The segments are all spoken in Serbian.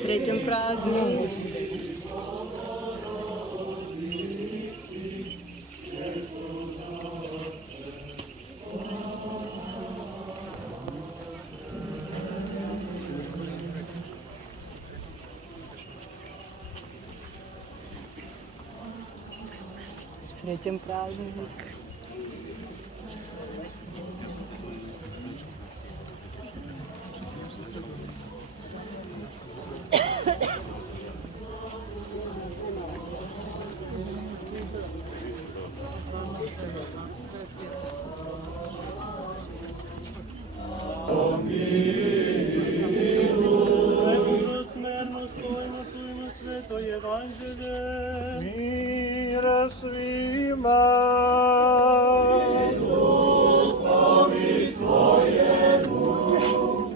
Srećan praznik! Srećan praznik! Mira svima. Duhovi tvojemu.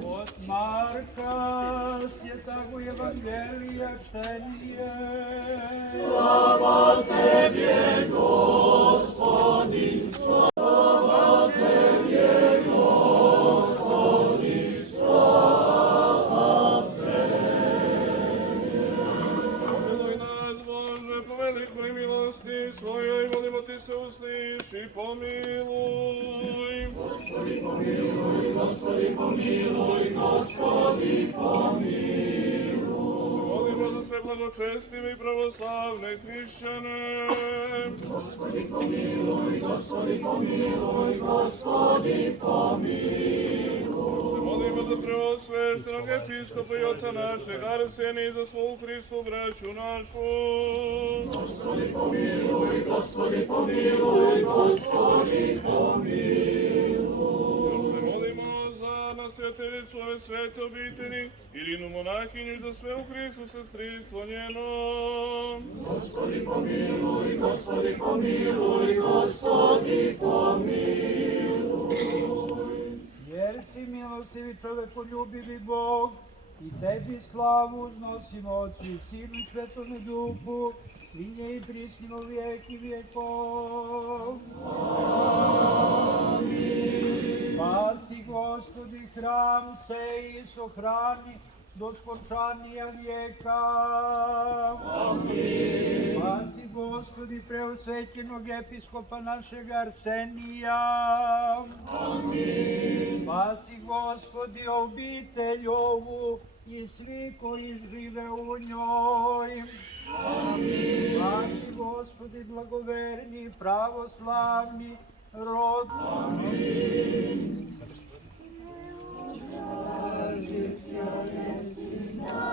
Od Marka Svjetog Evangelija čtenje. Slava Tebje, Gospodin, slava Tebje. милости своей, молимо Ти се услыши, помилуй. Господи, помилуй, Господи, помилуй, Господи, помилуй. Молимо за все благочестиве и православне християне. Господи, помилуй, Господи, помилуй, Господи, помилуй. Молимо за преосвящеnog епископа и отца нашeg Арсенija и за свою Христу братью нашу. Господи, помилуй, Господи, помилуй, Господи, помилуй. Još se molimo za naстоятелицу ove svete obitelji, Irinu monahinju i za sve u Hristu sestrinstvo njeno. Gospodi, pomilуj, Господи, помилуй, Господи, помилуй. Jer si milostivi čovekoljubivi Bog, i tebi slavu uznosimo Otcu i Sinu i Svetome Duhu, i nje i prisnimo vijek i vijekov. Amin. Spasi, Gospodi, hram se i sohrani do skončanija vijeka. Amin. Spasi, Gospodi, preosvećenog episkopa našeg Arsenija. Amin. Spasi, Gospodi, obitelj ovu i svi koji žive u njoj. Amin. Spasi, Gospodi, blagoverni, pravoslavni rod. Amin.